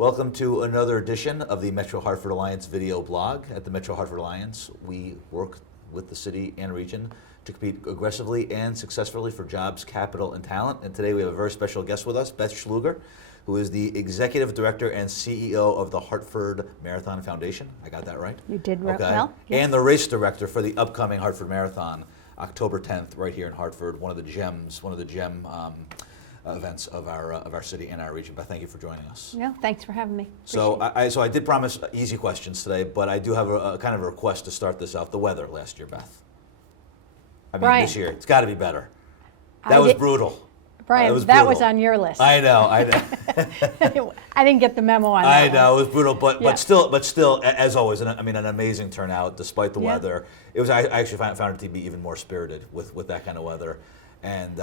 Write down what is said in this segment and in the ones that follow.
Welcome to another edition of the Metro Hartford Alliance video blog. At the Metro Hartford Alliance, we work with the city and region to compete aggressively and successfully for jobs, capital, and talent. And today we have a very special guest with us, Beth Schluger, who is the Executive Director and CEO of the Hartford Marathon Foundation. I got that right? You did well. Yes. And the race director for the upcoming Hartford Marathon, October 10th, right here in Hartford, one of the gem events of our city and our region. But thank you for joining us. No, thanks for having me. So I did promise easy questions today, but I do have a kind of a request to start this off. The weather last year, Beth. I mean, Brian, this year it's got to be better. That was brutal. Brian, that was on your list. I know. I didn't get the memo on that. I know, it was brutal, but still, as always, an amazing turnout despite the weather. It was. I actually found it to be even more spirited with that kind of weather, and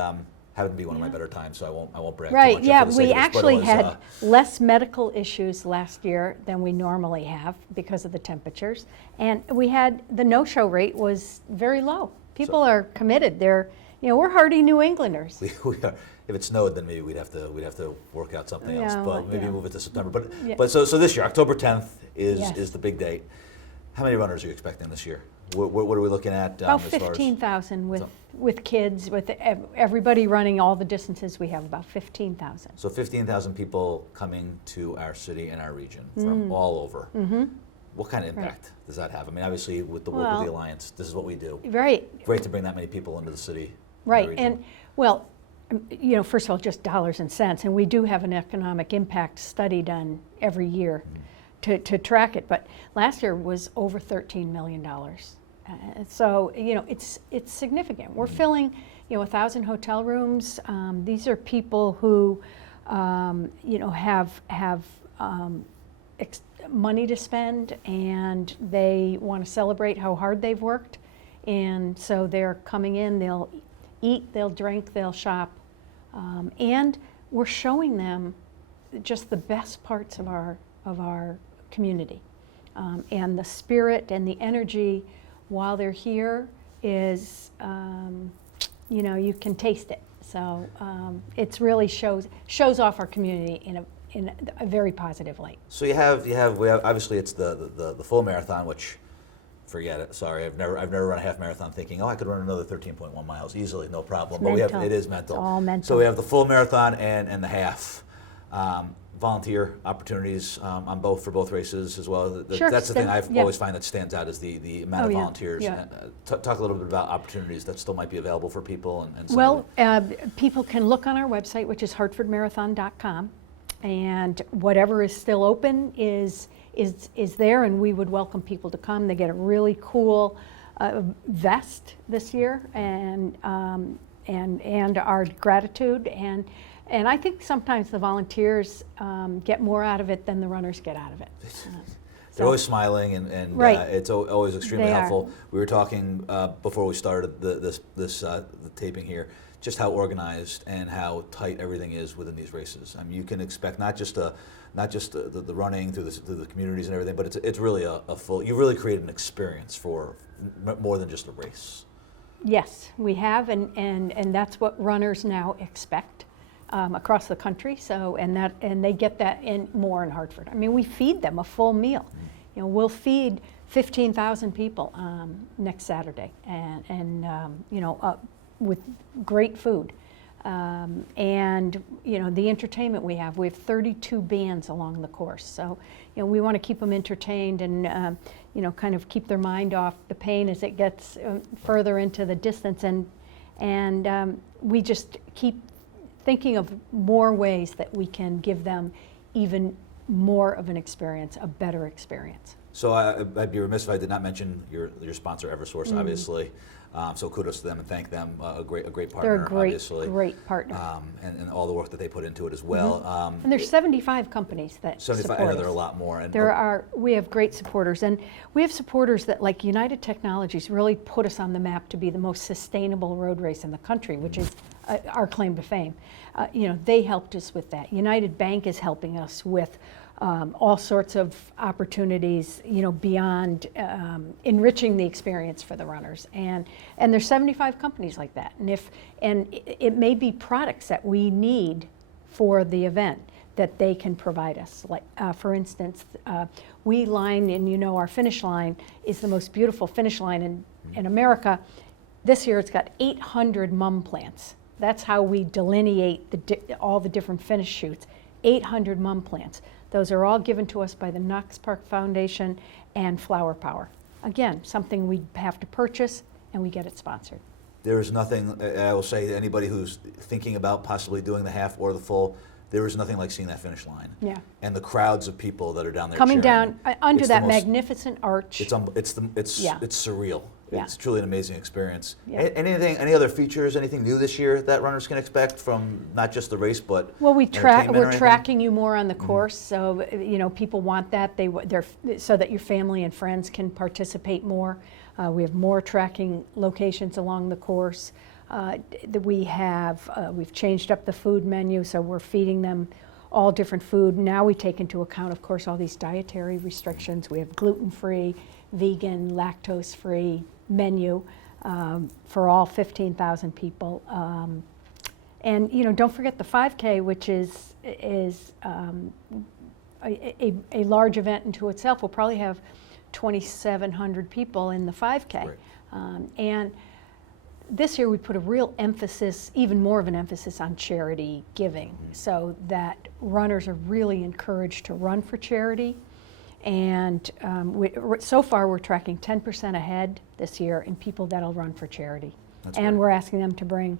happened to be one of my better times, so I won't brag too much. Right, yeah, we actually had less medical issues last year than we normally have because of the temperatures, and we had the no-show rate was very low. People are committed. We're hardy New Englanders. We are. If it snowed, then maybe we'd have to work out something else, but maybe move it to September. But so this year, October 10th is the big date. How many runners are you expecting this year? What are we looking at? About 15,000 with kids, with everybody running all the distances. We have about 15,000. So 15,000 people coming to our city and our region from all over. Mm-hmm. What kind of impact does that have? I mean, obviously, with the work of the Alliance, this is what we do. Right. Great to bring that many people into the city. Right, and first of all, just dollars and cents, and we do have an economic impact study done every year to track it. But last year was over $13 million. So it's significant. We're filling 1,000 hotel rooms. These are people who have money to spend, and they want to celebrate how hard they've worked, and so they're coming in. They'll eat, they'll drink, they'll shop, and we're showing them just the best parts of our community, and the spirit and the energy while they're here is, you can taste it. So it's really shows off our community in a very positive light. So we have obviously it's the full marathon, which forget it. Sorry, I've never run a half marathon thinking, I could run another 13.1 miles easily, no problem. But it is mental. It's all mental. So we have the full marathon and the half. Volunteer opportunities for both races as well. Sure, that's the thing I've always find that stands out is the amount of volunteers. Yeah. Talk a little bit about opportunities that still might be available for people. People can look on our website, which is hartfordmarathon.com, and whatever is still open is there, and we would welcome people to come. They get a really cool vest this year, and our gratitude, and I think sometimes the volunteers get more out of it than the runners get out of it. They're always smiling, and it's always extremely helpful. We were talking before we started the taping here, just how organized and how tight everything is within these races. I mean, you can expect not just the running through the communities and everything, but it's really a full. You really create an experience for more than just a race. Yes, we have, and that's what runners now expect across the country. So and they get that more in Hartford. I mean, we feed them a full meal. We'll feed 15,000 people next Saturday, and with great food, and the entertainment we have 32 bands along the course, so we want to keep them entertained and kind of keep their mind off the pain as it gets further into the distance, and we just keep thinking of more ways that we can give them even more of an experience, a better experience. So I'd be remiss if I did not mention your sponsor, Eversource, obviously. So kudos to them and thank them. A great partner, They're a great, obviously. great partner. And all the work that they put into it as well. And there's 75 companies that 75, support I know us. there are a lot more. And we have great supporters, and we have supporters that, like United Technologies, really put us on the map to be the most sustainable road race in the country, which is our claim to fame. They helped us with that. United Bank is helping us with all sorts of opportunities, beyond enriching the experience for the runners. And there's 75 companies like that. And it may be products that we need for the event. that they can provide us. Like, for instance, we line, and you know our finish line is the most beautiful finish line in America. This year it's got 800 mum plants. That's how we delineate all the different finish shoots. 800 mum plants. Those are all given to us by the Knox Park Foundation and Flower Power. Again, something we have to purchase, and we get it sponsored. There is nothing, I will say to anybody who's thinking about possibly doing the half or the full, there is nothing like seeing that finish line. Yeah. And the crowds of people that are down there coming cheering. down under that magnificent arch. It's surreal. Yeah. It's truly an amazing experience. Yeah. Any other features, anything new this year that runners can expect from not just the race, but well, we're entertainment or anything? tracking you more on the course, so you know people want that so that your family and friends can participate more. We have more tracking locations along the course. We've changed up the food menu, so we're feeding them all different food. Now we take into account, of course, all these dietary restrictions. We have gluten-free, vegan, lactose-free menu for all 15,000 people. And you know, don't forget the 5K, which is a large event into itself. We'll probably have 2,700 people in the 5K. Right. And this year we put a real emphasis, even more of an emphasis on charity giving, so that runners are really encouraged to run for charity. And so far we're tracking 10% ahead this year in people that'll run for charity. That's and great. We're asking them to bring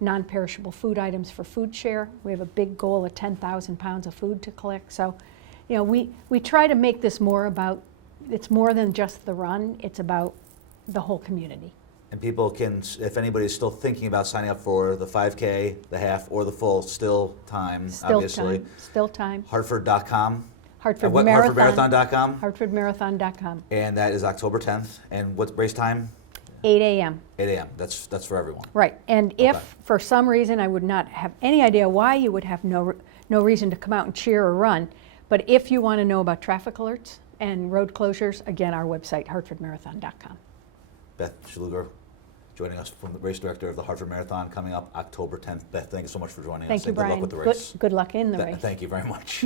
non-perishable food items for food share. We have a big goal of 10,000 pounds of food to collect. So, you know, we try to make this more about, it's more than just the run, it's about the whole community. And people can, if anybody's still thinking about signing up for the 5K, the half, or the full, still time, obviously. Still time. Hartford.com. Hartford Marathon. HartfordMarathon.com. HartfordMarathon.com. And that is October 10th. And what race time? 8 a.m. 8 a.m. That's for everyone. Right. And if for some reason, I would not have any idea why you would have no reason to come out and cheer or run, but if you want to know about traffic alerts and road closures, again, our website, HartfordMarathon.com. Beth Schluger joining us from the race director of the Hartford Marathon coming up October 10th. Beth, thank you so much for joining us. Thank you, Good luck Brian. with the race. Good luck in the race. Thank you very much.